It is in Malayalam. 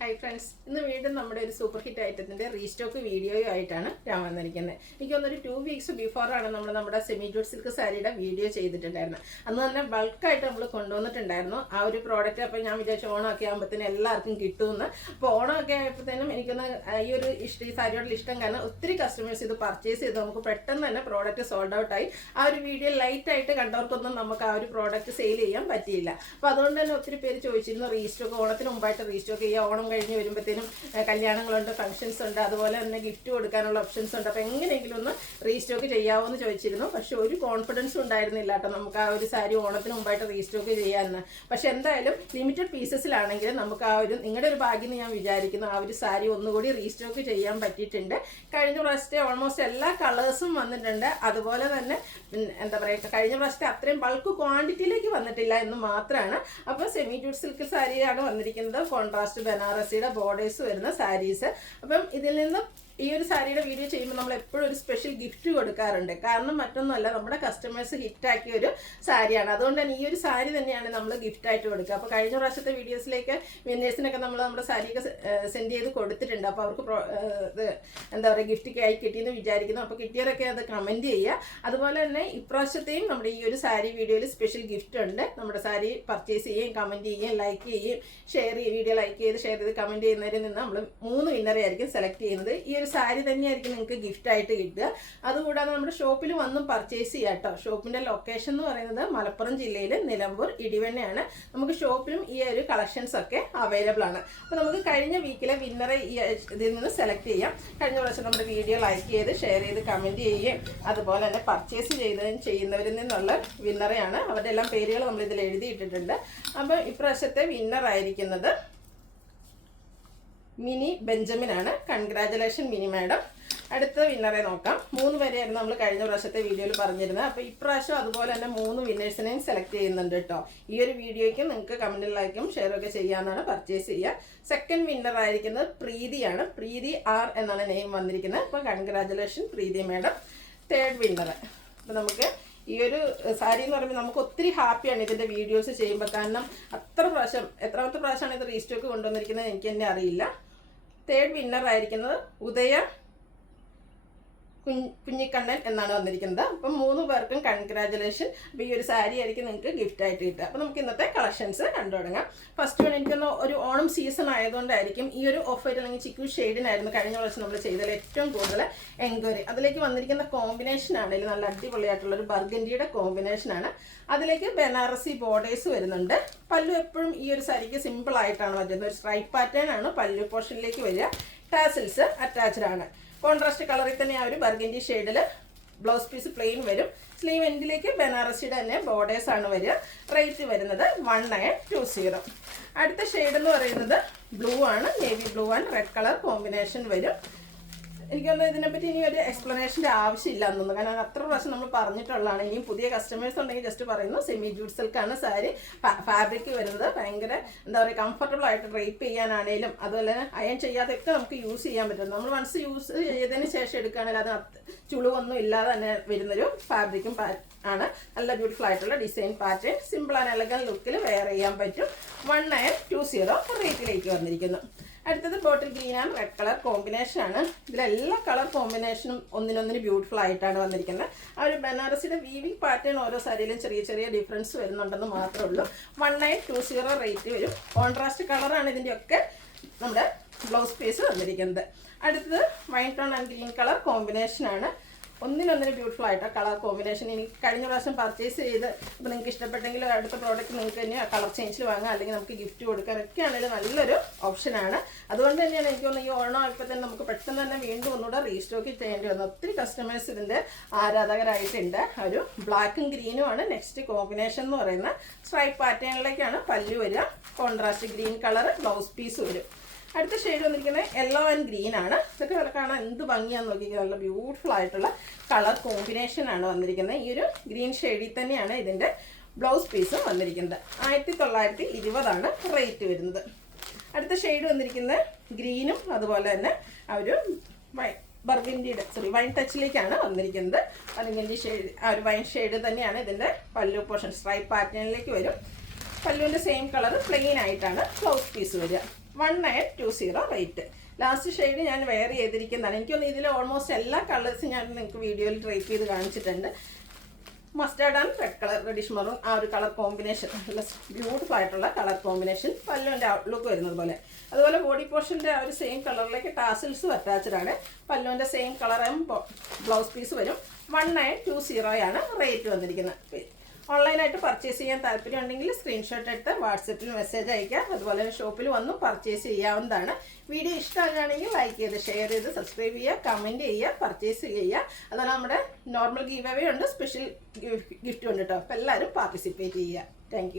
ഹായ് ഫ്രണ്ട്സ്, ഇന്ന് വീണ്ടും നമ്മുടെ ഒരു സൂപ്പർ ഹിറ്റ് ഐറ്റത്തിൻ്റെ റീസ്റ്റോക്ക് വീഡിയോയും ആയിട്ടാണ് ഞാൻ വന്നിരിക്കുന്നത്. എനിക്ക് തോന്നുന്നൊരു 2 വീക്സ് ബിഫോറാണ് നമ്മുടെ സെമി ജൂട്ട് സിൽക്ക് സാരിയുടെ വീഡിയോ ചെയ്തിട്ടുണ്ടായിരുന്നത്. അന്ന് തന്നെ ബൾക്കായിട്ട് നമ്മൾ കൊണ്ടുവന്നിട്ടുണ്ടായിരുന്നു ആ ഒരു പ്രോഡക്റ്റ്. അപ്പോൾ ഞാൻ വിചാരിച്ചു ഓണമൊക്കെ ആകുമ്പോഴത്തേനും എല്ലാവർക്കും കിട്ടുമെന്ന്. അപ്പോൾ ഓണമൊക്കെ ആയപ്പോഴത്തേനും എനിക്കൊന്ന് ഈ ഒരു ഈ സാരിയോടുള്ള ഇഷ്ടം കാരണം ഒത്തിരി കസ്റ്റമേഴ്സ് ഇത് പർച്ചേസ് ചെയ്ത് നമുക്ക് പെട്ടെന്ന് തന്നെ പ്രോഡക്റ്റ് സോൾഡ് ഔട്ടായി. ആ ഒരു വീഡിയോ ലൈറ്റായിട്ട് കണ്ടവർക്കൊന്നും നമുക്ക് ആ ഒരു പ്രോഡക്റ്റ് സെയിൽ ചെയ്യാൻ പറ്റിയില്ല. അപ്പോൾ അതുകൊണ്ട് തന്നെ ഒത്തിരി പേര് ചോദിച്ചിരുന്നു റീസ്റ്റോക്ക് ഓണത്തിന് മുമ്പായിട്ട് റീസ്റ്റോക്ക് ചെയ്യുക, ഓണം കഴിഞ്ഞ് വരുമ്പോഴത്തേനും കല്യാണങ്ങളുണ്ട്, ഫംഗ്ഷൻസ് ഉണ്ട്, അതുപോലെ തന്നെ ഗിഫ്റ്റ് കൊടുക്കാനുള്ള ഓപ്ഷൻസ് ഉണ്ട്. അപ്പോൾ എങ്ങനെയെങ്കിലും ഒന്ന് റീസ്റ്റോക്ക് ചെയ്യാമോ എന്ന് ചോദിച്ചിരുന്നു. പക്ഷെ ഒരു കോൺഫിഡൻസും ഉണ്ടായിരുന്നില്ല കേട്ടോ നമുക്ക് ആ ഒരു സാരി ഓണത്തിന് മുമ്പായിട്ട് റീസ്റ്റോക്ക് ചെയ്യാമെന്ന്. പക്ഷെ എന്തായാലും ലിമിറ്റഡ് പീസസിലാണെങ്കിൽ നമുക്ക് ആ ഒരു നിങ്ങളുടെ ഒരു ഭാഗ്യം ഞാൻ വിചാരിക്കുന്നു ആ ഒരു സാരി ഒന്നുകൂടി റീസ്റ്റോക്ക് ചെയ്യാൻ പറ്റിയിട്ടുണ്ട്. കഴിഞ്ഞ പ്രാവശ്യത്തെ ഓൾമോസ്റ്റ് എല്ലാ കളേഴ്സും വന്നിട്ടുണ്ട്. അതുപോലെ തന്നെ എന്താ പറയുക, കഴിഞ്ഞ പ്രാവശ്യത്തെ അത്രയും ബൾക്ക് ക്വാണ്ടിറ്റിയിലേക്ക് വന്നിട്ടില്ല എന്ന് മാത്രമാണ്. അപ്പോൾ സെമി ജൂട്ട് സിൽക്ക് സാരിയാണ് വന്നിരിക്കുന്നത്. കോൺട്രാസ്റ്റ് ബനാറസിയുടെ ബോർഡേഴ്സ് വരുന്ന സാരീസ്. അപ്പം ഇതിൽ നിന്നും ഈ ഒരു സാരിയുടെ വീഡിയോ ചെയ്യുമ്പോൾ നമ്മൾ എപ്പോഴും ഒരു സ്പെഷ്യൽ ഗിഫ്റ്റ് കൊടുക്കാറുണ്ട്. കാരണം മറ്റൊന്നുമല്ല, നമ്മുടെ കസ്റ്റമേഴ്സ് ഹിറ്റാക്കിയ ഒരു സാരിയാണ്. അതുകൊണ്ട് തന്നെ ഈ ഒരു സാരി തന്നെയാണ് നമ്മൾ ഗിഫ്റ്റായിട്ട് കൊടുക്കുക. അപ്പോൾ കഴിഞ്ഞ പ്രാവശ്യത്തെ വീഡിയോസിലേക്ക് വിന്നേഴ്സിനൊക്കെ നമ്മുടെ സാരിയൊക്കെ സെൻഡ് ചെയ്ത് കൊടുത്തിട്ടുണ്ട്. അപ്പോൾ അവർക്ക് എന്താ പറയുക ഗിഫ്റ്റൊക്കെ ആയി കിട്ടിയെന്ന് വിചാരിക്കുന്നു. അപ്പോൾ കിട്ടിയവരൊക്കെ അത് കമൻറ്റ് ചെയ്യുക. അതുപോലെ തന്നെ ഇപ്രാവശ്യത്തെയും നമ്മുടെ ഈ ഒരു സാരി വീഡിയോയിൽ സ്പെഷ്യൽ ഗിഫ്റ്റ് ഉണ്ട്. നമ്മുടെ സാരി പർച്ചേസ് ചെയ്യുകയും കമൻറ്റ് ചെയ്യുകയും ലൈക്ക് ചെയ്യുകയും ഷെയർ ചെയ്യുക, വീഡിയോ ലൈക്ക് ചെയ്ത് ഷെയർ ചെയ്ത് കമൻറ്റ് ചെയ്യുന്നവരിൽ നിന്ന് നമ്മൾ 3 വിന്നറെ ആയിരിക്കും സെലക്ട് ചെയ്യുന്നത്. ഈ ഒരു സാരി തന്നെയായിരിക്കും നിങ്ങൾക്ക് ഗിഫ്റ്റ് ആയിട്ട് കിട്ടുക. അതുകൂടാതെ നമ്മുടെ ഷോപ്പിൽ വന്നും പർച്ചേസ് ചെയ്യാം കേട്ടോ. ഷോപ്പിൻ്റെ ലൊക്കേഷൻ എന്ന് പറയുന്നത് മലപ്പുറം ജില്ലയിൽ നിലമ്പൂർ ഇടിവണ്ണയാണ്. നമുക്ക് ഷോപ്പിലും ഈ ഒരു കളക്ഷൻസ് ഒക്കെ അവൈലബിൾ ആണ്. അപ്പോൾ നമുക്ക് കഴിഞ്ഞ വീക്കിലെ വിന്നറെ ഈ ഇതിൽ നിന്ന് സെലക്ട് ചെയ്യാം. കഴിഞ്ഞ പ്രാവശ്യം നമ്മുടെ വീഡിയോ ലൈക്ക് ചെയ്ത് ഷെയർ ചെയ്ത് കമൻറ്റ് ചെയ്യുകയും അതുപോലെ തന്നെ പർച്ചേസ് ചെയ്യുന്നവരിൽ നിന്നുള്ള വിന്നറെയാണ്. അവരുടെ എല്ലാം പേരുകൾ നമ്മൾ ഇതിൽ എഴുതിയിട്ടിട്ടുണ്ട്. അപ്പോൾ ഇപ്രാവശ്യത്തെ വിന്നർ ആയിരിക്കുന്നത് മിനി ബെഞ്ചമിൻ ആണ്. Congratulation mini madam. അടുത്ത വിന്നറെ നോക്കാം. 3 പേരെയായിരുന്നു നമ്മൾ കഴിഞ്ഞ പ്രാവശ്യത്തെ വീഡിയോയിൽ പറഞ്ഞിരുന്നത്. അപ്പോൾ ഇപ്രാവശ്യം അതുപോലെ തന്നെ 3 വിന്നേഴ്സിനെയും സെലക്ട് ചെയ്യുന്നുണ്ട് കേട്ടോ. ഈ ഒരു വീഡിയോയ്ക്ക് നിങ്ങൾക്ക് കമൻറ്റിൽ ലൈക്കും ഷെയറൊക്കെ ചെയ്യാമെന്നാണ് പർച്ചേസ് ചെയ്യുക. സെക്കൻഡ് വിന്നർ ആയിരിക്കുന്നത് പ്രീതിയാണ്. പ്രീതി ആർ എന്നാണ് നെയിം വന്നിരിക്കുന്നത്. അപ്പോൾ കൺഗ്രാജുലേഷൻ പ്രീതി മാഡം. Third winner. അപ്പോൾ നമുക്ക് ഈ ഒരു സാരി എന്ന് പറയുമ്പോൾ നമുക്ക് ഒത്തിരി ഹാപ്പിയാണ് ഇതിൻ്റെ വീഡിയോസ് ചെയ്യുമ്പോൾ. കാരണം എത്രാമത്തെ പ്രാവശ്യമാണ് ഇത് റീസ്റ്റോക്ക് കൊണ്ടുവന്നിരിക്കുന്നത് എനിക്ക് തന്നെ അറിയില്ല. തേർഡ് വിന്നർ ആയിരിക്കുന്നത് ഉദയ കുഞ്ഞിക്കണ്ണൻ എന്നാണ് വന്നിരിക്കുന്നത്. അപ്പം 3 പേർക്കും കൺഗ്രാജുലേഷൻ. അപ്പോൾ ഈ ഒരു സാരി ആയിരിക്കും നിങ്ങൾക്ക് ഗിഫ്റ്റായിട്ട് കിട്ടുക. അപ്പോൾ നമുക്ക് ഇന്നത്തെ കളക്ഷൻസ് കണ്ടു തുടങ്ങാം. ഫസ്റ്റ് വൺ എനിക്കൊന്ന് ഒരു ഓണം സീസൺ ആയതുകൊണ്ടായിരിക്കും ഈ ഒരു ഓഫ് വൈറ്റ് അല്ലെങ്കിൽ ചിക്കു ഷെയ്ഡിനായിരുന്നു കഴിഞ്ഞ പ്രാവശ്യം നമ്മൾ ചെയ്തതിൽ ഏറ്റവും കൂടുതൽ എൻക്വയറി. അതിലേക്ക് വന്നിരിക്കുന്ന കോമ്പിനേഷൻ ആണെങ്കിൽ നല്ല അടിപൊളിയായിട്ടുള്ളൊരു ബർഗൻഡിയുടെ കോമ്പിനേഷനാണ്. അതിലേക്ക് ബനാറസി ബോർഡേഴ്സ് വരുന്നുണ്ട്. പല്ലു എപ്പോഴും ഈ ഒരു സാരിക്ക് സിമ്പിൾ ആയിട്ടാണ് വരുന്നത്. ഒരു സ്ട്രൈപ്പ് പാറ്റേൺ ആണ് പല്ലു പോർഷനിലേക്ക് വരിക. ടാസിൽസ് അറ്റാച്ച്ഡ് ആണ്. കോൺട്രാസ്റ്റ് കളറിൽ തന്നെ ആ ഒരു ബർഗൻഡി ഷെയ്ഡിൽ ബ്ലൗസ് പീസ് പ്ലെയിൻ വരും. സ്ലീവ് എൻഡിലേക്ക് ബനാറസിയുടെ തന്നെ ബോർഡേഴ്സ് ആണ് വരിക. റേറ്റ് വരുന്നത് 1920. അടുത്ത ഷെയ്ഡ് എന്ന് പറയുന്നത് ബ്ലൂ ആണ്. Navy blue and red colour combination വരും. എനിക്കൊന്നും ഇതിനെപ്പറ്റി ഇനി ഒരു എക്സ്പ്ലനേഷൻ്റെ ആവശ്യമില്ല എന്നൊന്നും, കാരണം അത്ര പ്രാവശ്യം നമ്മൾ പറഞ്ഞിട്ടുള്ളതാണ്. ഇനിയും പുതിയ കസ്റ്റമേഴ്സ് ഉണ്ടെങ്കിൽ ജസ്റ്റ് പറയുന്നു. സെമി ജൂട്ട് സിൽക്കാണ് സാരി. ഫാബ്രിക് വരുന്നത് ഭയങ്കര എന്താ പറയുക കംഫർട്ടബിൾ ആയിട്ട് ഡ്രൈപ്പ് ചെയ്യാനാണേലും അതുപോലെ തന്നെ അയൺ ചെയ്യാതെയൊക്കെ നമുക്ക് യൂസ് ചെയ്യാൻ പറ്റും. നമ്മൾ വൺസ് യൂസ് ചെയ്തതിന് ശേഷം എടുക്കുകയാണെങ്കിൽ അത് ചുളിവൊന്നും ഇല്ലാതെ തന്നെ വരുന്നൊരു ഫാബ്രിക്കും ആണ്. നല്ല ബ്യൂട്ടിഫുൾ ആയിട്ടുള്ള design pattern, simple and elegant ലുക്കിൽ വെയർ ചെയ്യാൻ പറ്റും. 1920 റേറ്റിലേക്ക് വന്നിരിക്കുന്നു. അടുത്തത് bottle green and red colour combination ആണ്. ഇതിലെല്ലാ കളർ കോമ്പിനേഷനും ഒന്നിനൊന്നിന് ബ്യൂട്ടിഫുൾ ആയിട്ടാണ് വന്നിരിക്കുന്നത്. ആ ഒരു ബനാറസിയുടെ വീവിംഗ് പാറ്റേൺ ഓരോ സാരിയിലും ചെറിയ ചെറിയ ഡിഫറൻസ് വരുന്നുണ്ടെന്ന് മാത്രമേ ഉള്ളൂ. 1920 റേറ്റ് വരും. കോൺട്രാസ്റ്റ് കളറാണ് ഇതിൻ്റെയൊക്കെ നമ്മുടെ ബ്ലൗസ് പീസ് വന്നിരിക്കുന്നത്. അടുത്തത് wine tone and green colour കോമ്പിനേഷനാണ്. ഒന്നിനൊന്നിന് ബ്യൂട്ടിഫുൾ ആയിട്ട് കളർ കോമ്പിനേഷൻ. എനിക്ക് കഴിഞ്ഞ പ്രാവശ്യം പർച്ചേസ് ചെയ്ത് ഇപ്പോൾ നിങ്ങൾക്ക് ഇഷ്ടപ്പെട്ടെങ്കിൽ അടുത്ത പ്രോഡക്റ്റ് നിങ്ങൾക്ക് തന്നെ കളർ ചേഞ്ചിൽ വാങ്ങാം, അല്ലെങ്കിൽ നമുക്ക് ഗിഫ്റ്റ് കൊടുക്കാനൊക്കെ ആണെങ്കിൽ നല്ലൊരു ഓപ്ഷനാണ്. അതുകൊണ്ട് തന്നെയാണ് എനിക്ക് തോന്നുന്നത് ഈ ഓണം ഇപ്പോൾ തന്നെ നമുക്ക് പെട്ടെന്ന് തന്നെ വീണ്ടും ഒന്നുകൂടെ റീസ്റ്റോക്ക് ചെയ്യേണ്ടി വന്നത്. ഒത്തിരി കസ്റ്റമേഴ്സ് ഇതിൻ്റെ ആരാധകരായിട്ടുണ്ട്. ഒരു ബ്ലാക്കും ഗ്രീനും ആണ് നെക്സ്റ്റ് കോമ്പിനേഷൻ എന്ന് പറയുന്ന സ്ട്രൈപ്പ് പാറ്റേണിലേക്കാണ് പല്ലു വരിക. Contrast green colour blouse piece വരും. അടുത്ത ഷെയ്ഡ് വന്നിരിക്കുന്നത് യെല്ലോ ആൻഡ് ഗ്രീൻ ആണ്. ഇതൊക്കെ കാണാൻ എന്ത് ഭംഗിയാണെന്ന് നോക്കിക്കുക. നല്ല ബ്യൂട്ടിഫുൾ ആയിട്ടുള്ള കളർ കോമ്പിനേഷൻ ആണ് വന്നിരിക്കുന്നത്. ഈ ഒരു ഗ്രീൻ ഷെയ്ഡിൽ തന്നെയാണ് ഇതിൻ്റെ ബ്ലൗസ് പീസും വന്നിരിക്കുന്നത്. 1920 റേറ്റ് വരുന്നത്. അടുത്ത ഷെയ്ഡ് വന്നിരിക്കുന്നത് ഗ്രീനും അതുപോലെ തന്നെ ആ ഒരു വൈൻ ടച്ചിലേക്കാണ് വന്നിരിക്കുന്നത്. ബർഗൻഡി ഷെയ്ഡ് ആ ഒരു വൈൻ ഷെയ്ഡ് തന്നെയാണ് ഇതിൻ്റെ പല്ലു പോർഷൻ. സ്ട്രൈപ്പ് പാറ്റേണിലേക്ക് വരും. പല്ലുവിൻ്റെ സെയിം കളർ പ്ലെയിൻ ആയിട്ടാണ് ബ്ലൗസ് പീസ് വരിക. 1920 റേറ്റ്. ലാസ്റ്റ് ഷെയ്ഡ് ഞാൻ വെയർ ചെയ്തിരിക്കുന്നതാണ്. എനിക്കൊന്ന് ഇതിൽ ഓൾമോസ്റ്റ് എല്ലാ കളേഴ്സും ഞാൻ നിങ്ങൾക്ക് വീഡിയോയിൽ ട്രേപ്പ് ചെയ്ത് കാണിച്ചിട്ടുണ്ട്. Mustard and red colour, reddish maroon, ആ ഒരു കളർ കോമ്പിനേഷൻ നല്ല ബ്യൂട്ടിഫുൾ ആയിട്ടുള്ള കളർ കോമ്പിനേഷൻ. പല്ലുവിൻ്റെ ഔട്ട്ലുക്ക് വരുന്നത് പോലെ. അതുപോലെ ബോഡി പോർഷൻ്റെ ആ ഒരു സെയിം കളറിലേക്ക് ടാസിൽസും അറ്റാച്ച്ഡ് ആണ്. പല്ലുവിൻ്റെ സെയിം കളറും ബ്ലൗസ് പീസ് വരും. 1920 റേറ്റ് വന്നിരിക്കുന്നത്. ഓൺലൈനായിട്ട് പർച്ചേസ് ചെയ്യാൻ താല്പര്യം ഉണ്ടെങ്കിൽ സ്ക്രീൻഷോട്ട് എടുത്ത് വാട്സപ്പിൽ മെസ്സേജ് അയക്കുക. അതുപോലെ ഷോപ്പിൽ വന്ന് പർച്ചേസ് ചെയ്യാവുന്നതാണ്. വീഡിയോ ഇഷ്ടമാകുകയാണെങ്കിൽ ലൈക്ക് ചെയ്ത് ഷെയർ ചെയ്ത് സബ്സ്ക്രൈബ് ചെയ്യുക, കമൻറ്റ് ചെയ്യുക, പർച്ചേസ് ചെയ്യുക. അതുപോലെ നമ്മുടെ നോർമൽ ഗീവ് അവേ ഉണ്ട്, സ്പെഷ്യൽ ഗിഫ്റ്റും ഉണ്ട് കേട്ടോ. അപ്പോൾ എല്ലാവരും പാർട്ടിസിപ്പേറ്റ് ചെയ്യുക. താങ്ക്